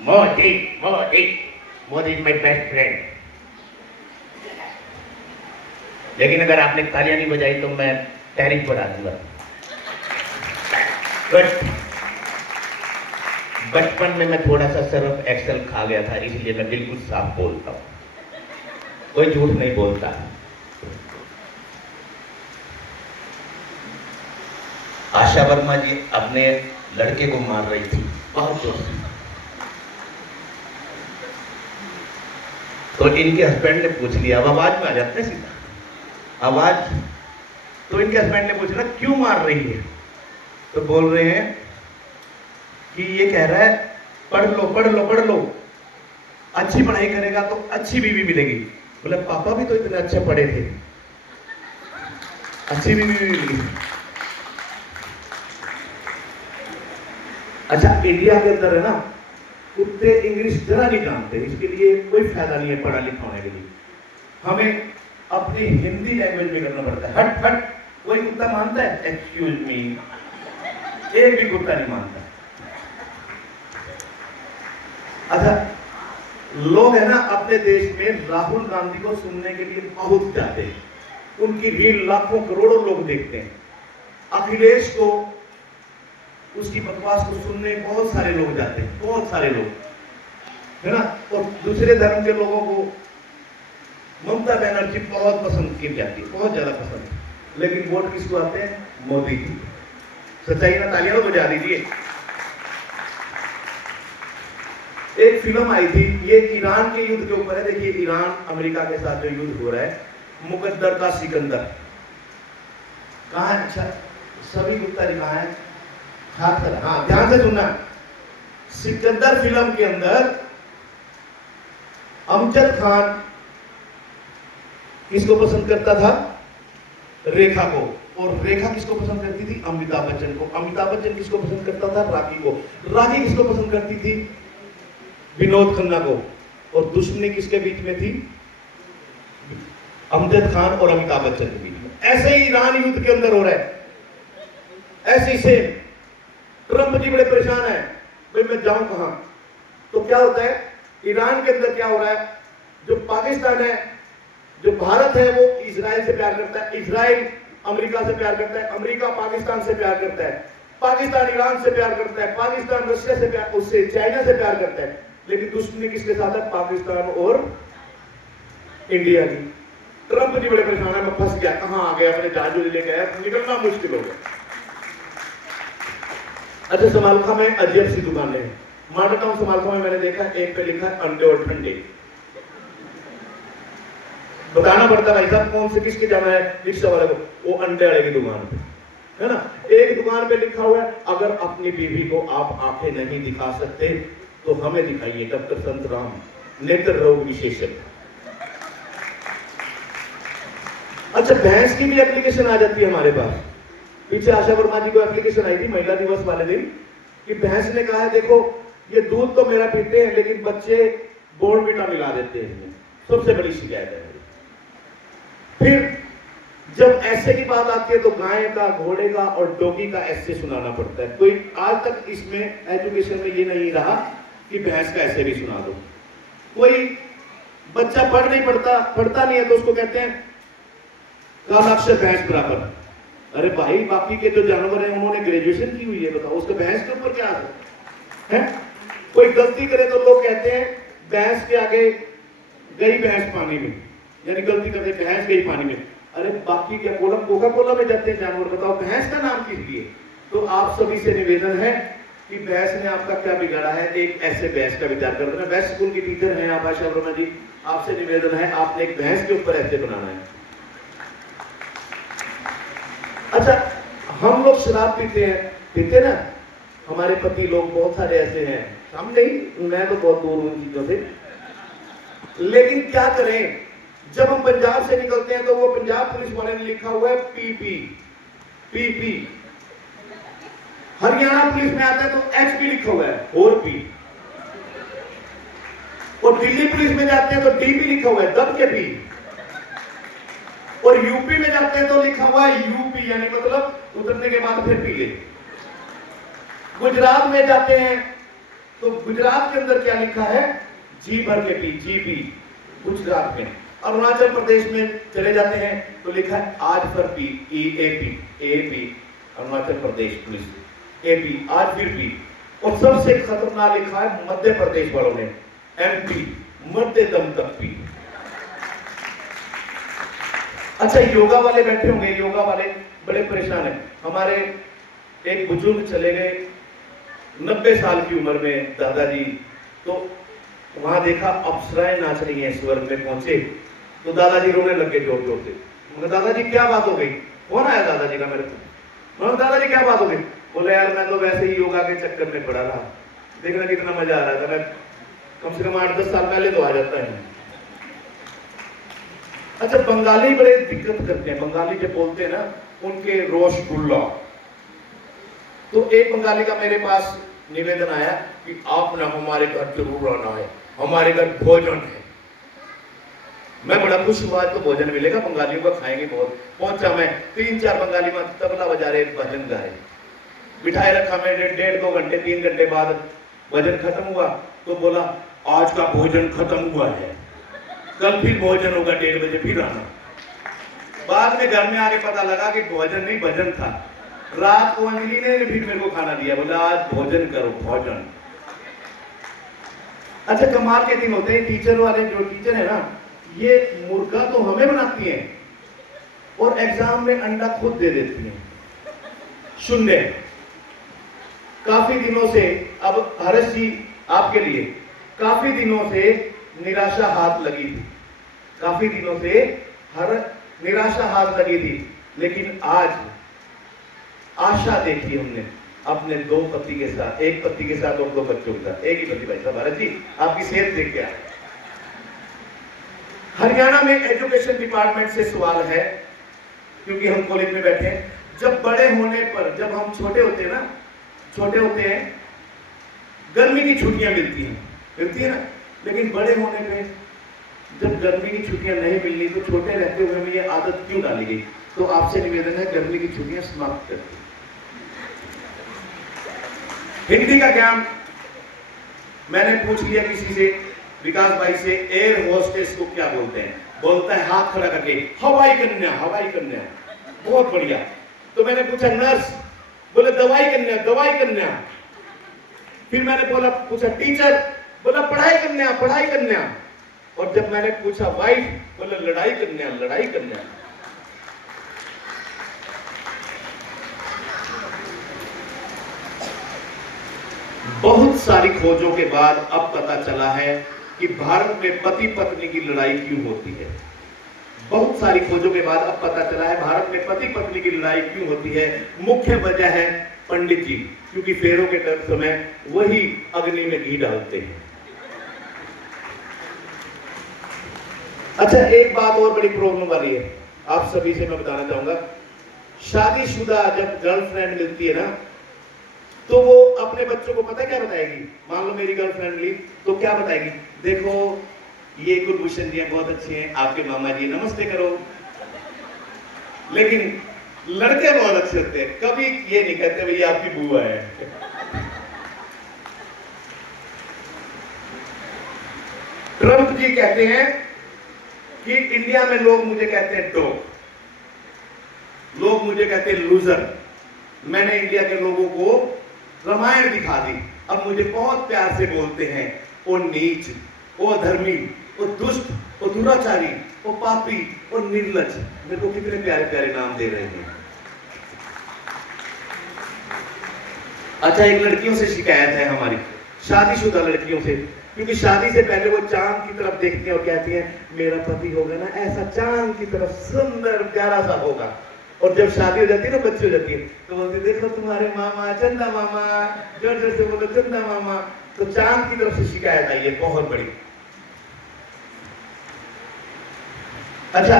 Modi Modi Modi is my best friend. लेकिन अगर आपने तालियां नहीं बजाई तो मैं टैरिफ बढ़ा दूंगा। बचपन में मैं थोड़ा सा सर्फ एक्सेल खा गया था, इसलिए मैं बिल्कुल साफ बोलता हूं, कोई झूठ नहीं बोलता। आशा वर्मा जी अपने लड़के को मार रही थी बहुत जोर से, तो इनके हस्बैंड ने पूछ लिया, अब आवाज में आ जाते हैं सीधा आवाज, तो इनके हस्बैंड ने पूछा क्यों मार रही है, तो बोल रहे हैं कि ये कह रहा है पढ़ लो पढ़ लो पढ़ लो, अच्छी पढ़ाई करेगा तो अच्छी बीवी मिलेगी। बोले पापा भी तो इतने अच्छे पढ़े थे, अच्छी बीवी मिली। अच्छा, इंडिया के अंदर है ना, कुत्ते इंग्लिश जरा नहीं जानते, इसके लिए कोई फायदा नहीं है पढ़ा लिखा होने के लिए, हमें अपनी हिंदी लैंग्वेज में करना पड़ता है। हट हट, कोई कुत्ता मानता है एक्सक्यूज मी? एक भी कुत्ता नहीं मानता। अच्छा, लोग है ना अपने देश में राहुल गांधी को सुनने के लिए बहुत जाते हैं, उनकी रील लाखों करोड़ों लोग देखते हैं। अखिलेश को, उसकी बकवास को सुनने बहुत सारे लोग जाते हैं, बहुत सारे लोग, है ना। और दूसरे धर्म के लोगों को ममता बनर्जी बहुत पसंद की जाती है, बहुत ज्यादा पसंद। लेकिन वोट किसको आते हैं? मोदी जी। सच्चाई ना, तालियां तो बजा दीजिए। एक फिल्म आई थी, ये ईरान के युद्ध के ऊपर है। देखिए ईरान अमेरिका के साथ जो युद्ध हो रहा है, मुकद्दर का सिकंदर कहाँ है? अच्छा, सभी गुप्ता जी कहाँ है? हाँ, ध्यान से सुनना। सिकंदर फिल्म के अंदर अमजद खान किसको पसंद करता था? रेखा को। और रेखा किसको पसंद करती थी? अमिताभ बच्चन को। अमिताभ बच्चन किसको पसंद करता था? राखी को। राखी किसको पसंद करती थी? विनोद खन्ना को। और दुश्मनी किसके बीच में थी? अमजद खान और अमिताभ बच्चन के बीच में। ऐसे ही ईरान युद्ध के अंदर हो रहा है, ऐसे ही से ट्रंप जी बड़े परेशान है, भाई मैं जाऊं कहां? तो क्या होता है ईरान के अंदर, क्या हो रहा है, जो पाकिस्तान है, जो भारत है, वो इजराइल से प्यार करता है, इजराइल अमेरिका से प्यार करता है, अमेरिका पाकिस्तान से प्यार करता है, पाकिस्तान ईरान से प्यार करता है, पाकिस्तान रशिया से प्यार, उससे चाइना से प्यार करता है। लेकिन दुश्मनी किसके साथ है? पाकिस्तान और इंडिया की। ट्रंप जी बड़े परेशान है, मैं फंस गया, कहां आ गया, अपने जहाज लेके आया, निकलना मुश्किल हो गया। अच्छा, समालखा में अजब सी दुकानें हैं, मॉडल टाउन समालखा में मैंने देखा, एक पे लिखा है अंडे और ठंडे। बताना पड़ता भाई साहब कौन से किसके जाना है, रिक्शा वाले को, वो अंडे वाले की दुकान पे, है ना। एक दुकान पे लिखा हुआ है, अगर अपनी बीवी को आप आंखें नहीं दिखा सकते तो हमें दिखाइए, डॉक्टर संतराम, नेत्र रोग विशेषज्ञ। अच्छा, भैंस की भी एप्लीकेशन आ जाती है हमारे पास। पीछे आशा वर्मा जी को एप्लीकेशन आई थी महिला दिवस वाले दिन, कि भैंस ने कहा है देखो ये दूध तो मेरा पीते हैं लेकिन बच्चे बोर्नविटा मिला देते हैं, सबसे बड़ी शिकायत है। फिर जब ऐसे की बात आती है तो गाय का, घोड़े का और डॉगी का ऐसे सुनाना पड़ता है। कोई आज तक इसमें एजुकेशन में ये नहीं रहा कि भैंस का ऐसे भी सुना दो। कोई बच्चा पढ़ नहीं पढ़ता नहीं है तो उसको कहते हैं कालाक्षर भैंस बराबर। अरे भाई, बाकी के जो जानवर हैं उन्होंने ग्रेजुएशन की हुई है, बताओ उसका भैंस के ऊपर क्या है? कोई गलती करे तो लोग कहते हैं भैंस के आगे गई भैंस पानी में, यानी गलती करते भैंस गई पानी में। अरे बाकी क्या कोका कोला में जाते हैं जानवर, बताओ भैंस का नाम किस लिए? तो आप सभी से निवेदन है कि भैंस ने आपका क्या बिगाड़ा है, एक ऐसे भैंस का विचार कर रहे हैं। वेस्ट स्कूल की टीचर हैं आप आशा वर्मा जी, आपसे निवेदन है आपने एक भैंस के ऊपर ऐसे बनाना है। अच्छा, हम लोग शराब पीते ना, हमारे पति लोग बहुत सारे ऐसे हैं, हम नहीं, मैं तो बहुत दूर हूं इन चीजों से। लेकिन क्या करें, जब हम पंजाब से निकलते हैं तो वो पंजाब पुलिस वाले ने लिखा हुआ है पीपी। हरियाणा पुलिस में आता है तो एचपी लिखा हुआ है, और पी। और दिल्ली पुलिस में जाते हैं तो डीपी लिखा हुआ है, दब के पी। और यूपी में जाते हैं तो लिखा हुआ है यूपी, यानी मतलब उतरने के बाद फिर पी ले। गुजरात में जाते हैं तो गुजरात के अंदर क्या लिखा है, जी भर के पी, जी पी गुजरात में। अरुणाचल प्रदेश में चले जाते हैं तो लिखा है आज for P, E A P Arunachal Pradesh police, A P आज फिर पी। और सबसे खतरनाक लिखा है मध्य प्रदेश वालों ने, एमपी मरते दम तक पी। अच्छा, योगा वाले बैठे होंगे, योगा वाले बड़े परेशान हैं। हमारे एक बुजुर्ग चले गए 90 साल की उम्र में, दादाजी, तो वहां देखा अप्सराएं नाच रही हैं, स्वर्ग में पहुंचे तो दादाजी रोने लगे जोर जोर से। मैंने दादाजी क्या बात हो गई, कौन आया दादाजी का मेरे को, दादाजी क्या बात हो गई, बोले यार मैं तो वैसे ही योगा के चक्कर में पड़ा रहा, देखना कितना मजा आ रहा था, मैं कम से कम 8-10 साल पहले तो आ जाता है। अच्छा, बंगाली बड़े दिक्कत करते हैं, बंगाली जब बोलते हैं ना उनके रोशगुल्ला। तो एक बंगाली का मेरे पास निवेदन आया कि आप ना हमारे घर जरूर आना है, हमारे घर भोजन है। मैं बड़ा खुश हुआ, तो भोजन मिलेगा, बंगालियों का खाएंगे बहुत। पहुंचा मैं, 3-4 बंगाली में तबला बजा रहे, भजन गा रहे, बिठाए रखा मैंने 1.5-2 घंटे, 3 घंटे बाद भजन खत्म हुआ तो बोला आज का भोजन खत्म हुआ है, कल फिर भोजन होगा 1:30 बजे फिर आना। बाद में घर में आके पता लगा कि भोजन नहीं भजन था। रात को अंजलि ने फिर मेरे को खाना दिया, बोला आज भोजन करो, भोजन। अच्छा, कमाल के दिन होते हैं। टीचर वाले जो टीचर है ना, ये मुर्गा तो हमें बनाती हैं और एग्जाम में अंडा खुद दे देती हैं, शून्य। काफी दिनों से, अब हर्ष जी आपके लिए, काफी दिनों से निराशा हाथ लगी थी, काफी दिनों से निराशा हाथ लगी थी, लेकिन आज आशा देखी हमने अपने 2 पति के साथ, 1 पति के साथ और 2 बच्चों के साथ। एक ही पति भाई साहब, भारत जी आपकी सेहत देख के आए। हरियाणा में एजुकेशन डिपार्टमेंट से सवाल है, क्योंकि हम कॉलेज में बैठे हैं। जब बड़े होने पर, जब हम छोटे होते हैं ना, छोटे होते हैं, गर्मी की छुट्टियां मिलती है ना, लेकिन बड़े होने पे जब गर्मी की छुट्टियां नहीं मिलनी तो छोटे रहते हुए हमें ये आदत क्यों डाली गई? तो आपसे निवेदन है, गर्मी की छुट्टियां समाप्त कर दी। हिंदी का ज्ञान मैंने पूछ लिया किसी से, विकास भाई से, एयर होस्टेस को क्या बोलते हैं? बोलता है हाथ खड़ा करके, हवाई कन्या, हवाई कन्या। बहुत बढ़िया। तो मैंने पूछा नर्स, बोले दवाई कन्या, दवाई कन्या। फिर मैंने पूछा टीचर, बोला पढ़ाई कन्या, पढ़ाई कन्या। और जब मैंने पूछा वाइफ, बोले लड़ाई कन्या, लड़ाई कन्या। बहुत सारी खोजों के बाद अब पता चला है कि भारत में पति पत्नी की लड़ाई क्यों होती है। बहुत सारी खोजों के बाद अब पता चला है भारत में पति पत्नी की लड़ाई क्यों होती है। मुख्य वजह है पंडित जी, क्योंकि फेरों के समय वही अग्नि में घी डालते हैं। अच्छा, एक बात और बड़ी प्रॉब्लम वाली है, आप सभी से मैं बताना चाहूंगा। शादीशुदा जब गर्लफ्रेंड मिलती है ना, तो वो अपने बच्चों को पता है क्या बताएगी? मान लो मेरी गर्लफ्रेंड मिली तो क्या बताएगी? देखो ये कुलभूषण जी बहुत अच्छे हैं, आपके मामा जी, नमस्ते करो। लेकिन लड़के बहुत अच्छे होते हैं, कभी ये नहीं कहते भैया आपकी बुआ है। ट्रंप जी कहते हैं कि इंडिया में लोग मुझे कहते हैं डॉग, लोग मुझे कहते हैं लूजर। मैंने इंडिया के लोगों को रामायण दिखा दी, अब मुझे बहुत प्यार से बोलते हैं, ओ नीच, ओ अधर्मी, ओ दुष्ट, ओ दुराचारी, ओ पापी, ओ निर्लज। मेरे को कितने प्यारे प्यारे नाम दे रहे हैं। अच्छा, एक लड़कियों से शिकायत है हमारी, शादीशुदा लड़कियों से, क्योंकि शादी से पहले वो चांद की तरफ देखती हैं और कहती हैं मेरा पति होगा ना ऐसा चांद की तरफ सुंदर प्यारा सा होगा। और जब शादी हो जाती है ना, बच्ची हो जाती है, तो बोलते देखो तुम्हारे मामा, चंदा मामा, जोर जोर से बोलो चंदा मामा। तो चांद की तरफ से शिकायत आई है बहुत बड़ी। अच्छा,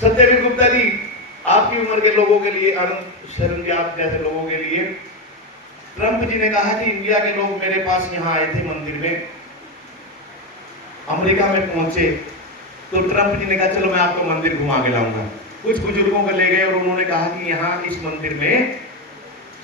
सत्यवीर गुप्ता जी, आपकी उम्र के लोगों के लिए, आनंद शरण जी आप जैसे लोगों के लिए, ट्रंप जी ने कहा कि इंडिया के लोग मेरे पास यहाँ आए थे मंदिर में, अमेरिका में पहुंचे तो ट्रंप जी ने कहा चलो मैं आपको मंदिर घुमा के लाऊंगा। कुछ बुजुर्गों को ले गए और उन्होंने कहा कि यहाँ इस मंदिर में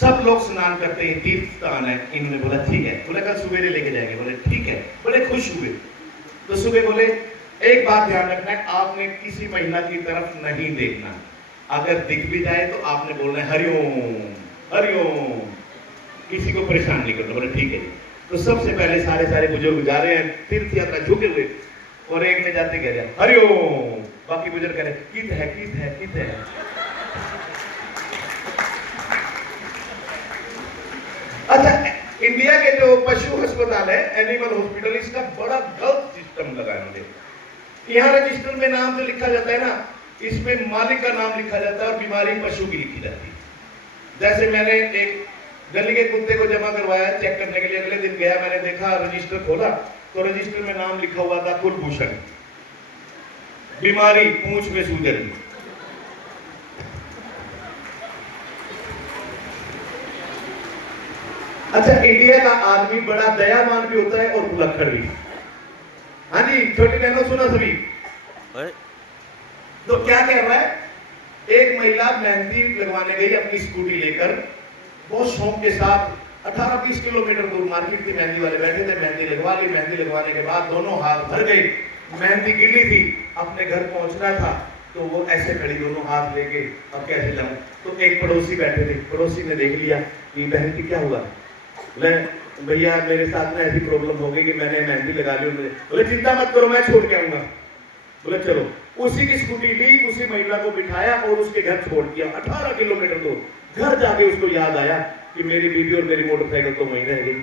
सब लोग स्नान करते हैं, तीर्थ स्थान है। इन्होंने बोला ठीक है, बोले कल सवेरे लेके जाएंगे। बोले ठीक है, बड़े खुश हुए। तो सुबह बोले एक बात ध्यान रखना है, आपने किसी महिला की तरफ नहीं देखना, अगर दिख भी जाए तो आपने बोलना है हरिओम हरिओम, किसी को परेशान नहीं करना। बोले ठीक है। तो सबसे पहले सारे बुजुर्ग जा रहे हैं तीर्थ यात्रा झुके हुए, और एक ने जाते कह दिया हरिओम, बाकी बुजुर्ग कह रहे कित है कित है कित है। अच्छा, इंडिया के जो पशु अस्पताल है, एनिमल हॉस्पिटल, इसका बड़ा गलत सिस्टम लगा है मुझे। यहाँ रजिस्टर में नाम जो लिखा जाता है ना, इसमें मालिक का नाम लिखा जाता है और बीमारी पशु की लिखी जाती है। जैसे मैंने एक गली के कुत्ते को जमा करवाया चेक करने के लिए, अगले दिन गया, मैंने देखा रजिस्टर खोला तो रजिस्टर में नाम लिखा हुआ था कुलभूषण, बीमारी पूंछ में सूजन। अच्छा, इंडिया का आदमी बड़ा दयावान भी होता है और भुलक्कड़ भी। हाँ जी, छोटी बहनों सुनो सभी। तो क्या कह रहा है, एक महिला मेहंदी लगवाने गई अपनी स्कूटी लेकर, बहुत शौक के साथ। 18-20 किलोमीटर दूर मार्केट की मेहंदी वाले बैठे थे, मेहंदी लगवा ली। मेहंदी लगवाने के बाद दोनों हाथ भर गई, मेहंदी गिली थी, अपने घर पहुंचना था तो वो ऐसे खड़ी दोनों हाथ लेके, अब कैसे जाऊं। तो एक पड़ोसी बैठे थे, पड़ोसी ने देख लिया कि बहन की क्या हुआ। भैया मेरे साथ में ऐसी प्रॉब्लम हो गई कि मैंने मेहंदी लगा ली। बोले चिंता मत करो, मैं छोड़ के आऊंगा। बोले चलो। उसी की स्कूटी ली, उसी महिला को बिठाया और उसके घर छोड़ दिया 18 किलोमीटर दूर। घर जाके उसको याद आया कि मेरी बीवी और मेरी मोटरसाइकिल तो वहीं रह गई।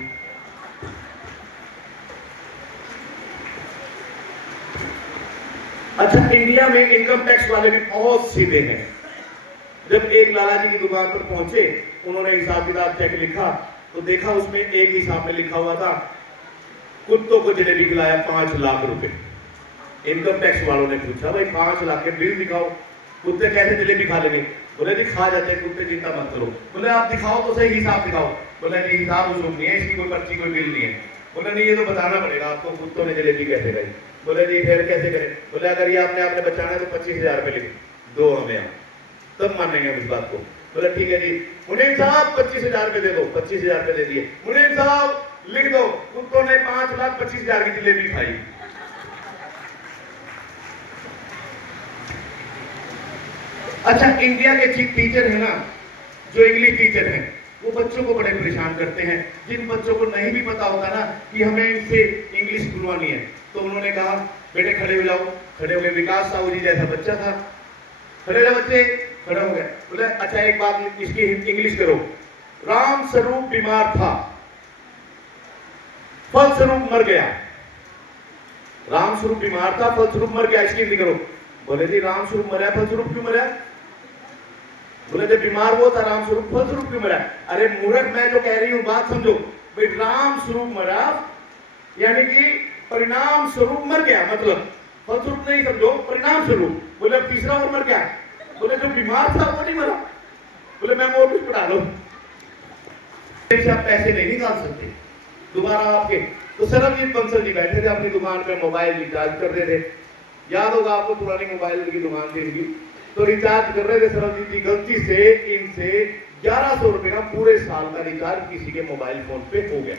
अच्छा, इंडिया में इनकम टैक्स वाले भी बहुत सीधे हैं। जब एक लाला जी की दुकान पर पहुंचे, उन्होंने हिसाब किताब चेक लिखा तो देखा उसमें एक हिसाब में लिखा हुआ था कुत्तों को जलेबी खिलाया 5 लाख रुपए। इनकम टैक्स वालों ने पूछा भाई 5 लाख के बिल दिखाओ, कुत्ते कैसे जलेबी खा लेंगे। बोले जी खा जाते हैं कुत्ते, चिंता मत करो। बोले आप दिखाओ तो सही हिसाब दिखाओ। बोले जी हिसाब उस नहीं है, इसकी कोई पर्ची कोई बिल नहीं है। बोले नहीं, ये तो बताना पड़ेगा आपको कुत्तों ने जलेबी कैसे खाई। बोले जी फिर कैसे करें। बोले अगर ये आपने बचाना है तो 25,000 रुपए लिख दो हमें, तब मानेंगे हम इस बात को। बोले ठीक है जी, मुनीम साहब 25,000 रुपए दे दो। 25,000 रुपए दे दिए। मुनीम साहब लिख दो कुत्तों ने 5,25,000 की जलेबी खाई। अच्छा, इंडिया के चीफ टीचर है ना, जो इंग्लिश टीचर हैं, वो बच्चों को बड़े परेशान करते हैं। जिन बच्चों को नहीं भी पता होता ना कि हमें इनसे इंग्लिश बुलवानी है, तो उन्होंने कहा बेटे खड़े हो जाओ। खड़े हो गए, विकास साहू जी जैसा बच्चा था, खड़े हो बच्चे, खड़े हो गए। बोले अच्छा एक बात इसकी इंग्लिश करो। राम स्वरूप बीमार था, फलस्वरूप मर गया। राम स्वरूप बीमार था, फलस्वरूप मर गया, इसकी हिंदी करो। बोले जी राम स्वरूप मरा, फलस्वरूप क्यों मरा। बोले जब बीमार वो था राम स्वरूप, फलस्वरूप क्यों मरा। अरे मूर्ख, मैं जो कह रही हूं बात समझो भाई। राम स्वरूप मरा यानी कि परिणाम स्वरूप मर गया, मतलब फलस्वरूप नहीं समझो, परिणाम स्वरूप। बोले तीसरा और मर गया। बोले जो बीमार था वो नहीं मरा। बोले मैं और कुछ पढ़ा लो, आप पैसे नहीं निकाल सकते दोबारा आपके। तो सरबजीत बंसल जी बैठे थे अपनी दुकान पे, मोबाइल रिचार्ज कर रहे थे। याद होगा आपको, पुरानी मोबाइल की दुकान थी इनकी, तो रिचार्ज कर रहे थे सरबजीत जी। गलती से इनसे 1100 रुपए का पूरे साल का रिचार्ज किसी के मोबाइल फोन पे हो गया।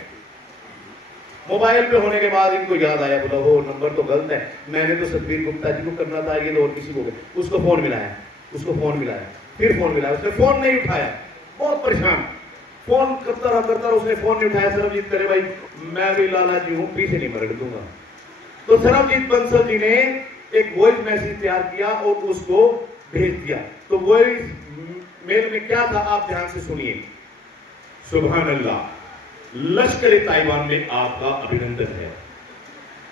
मोबाइल पे होने के बाद इनको याद आया, बोला वो नंबर तो गलत है, मैंने तो सतबीर गुप्ता जी को करना था, ये तो और किसी को गया। उसको फोन मिलाया, उसको फोन मिलाया, फिर फोन मिलाया, उसने फोन नहीं उठाया, बहुत परेशान। फोन करता रहा, उसने फोन नहीं उठाया। सरबजीत करे भाई मैं भी लाला जी हूं, पीछे नहीं मरड़ दूंगा। तो सरबजीत बंसल जी ने एक वॉइस मैसेज तैयार किया और उसको भेज दिया। तो वॉइस मेल में क्या था आप ध्यान से सुनिए। सुभान अल्लाह, लश्कर ताइवान में आपका अभिनंदन है।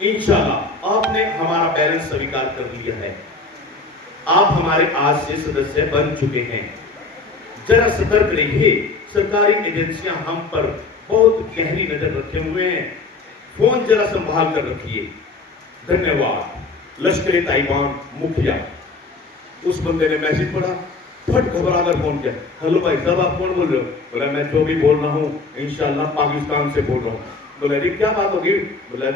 इंशाल्लाह आपने हमारा बैलेंस स्वीकार कर लिया है, आप हमारे आज से सदस्य बन चुके हैं। जरा सतर्क रहिए, सरकारी एजेंसियां हम पर बहुत गहरी नजर रखे हुए हैं, फोन जरा संभाल कर रखिए। धन्यवाद, लश्कर ताइवान मुखिया। उस बंदे ने मैसेज पढ़ा, फट घबरा कर फोन किया, हेलो भाई साहब आप कौन बोल रहे हो। बोला मैं जो भी बोल रहा हूँ इंशाल्लाह पाकिस्तान से बोल रहा हूँ। बोला जी क्या बात होगी। बोला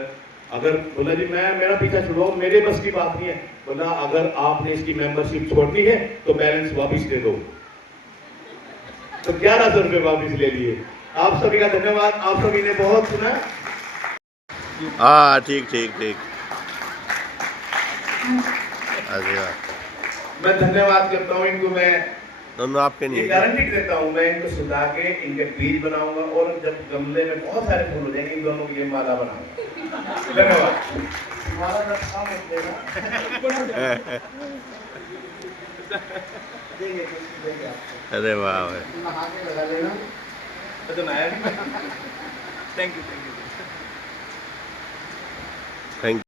अगर, बोला जी मैं मेरा पीछा छुड़ाओ, मेरे बस की बात नहीं है। बोला अगर आपने इसकी मेंबरशिप छोड़नी है तो बैलेंस वापस दे दो। तो 1100 रुपये वापिस ले लिए। आप सभी का धन्यवाद, आप सभी ने बहुत सुना। हाँ ठीक ठीक ठीक। अरे वाह, मैं धन्यवाद करता हूँ इनको। मैं दोनों आपके नहीं ये है? गारंटी देता हूँ, मैं इनको सुधा के इनके बीज बनाऊंगा और जब गमले में बहुत सारे फूल हो जाएंगे इन दोनों की ये माला बनाऊंगा। धन्यवाद। माला का काम मत देना। देंगे आपको। अरे वाह भाई, नहा के लगा लेना। तो नया। Thank you. थैंक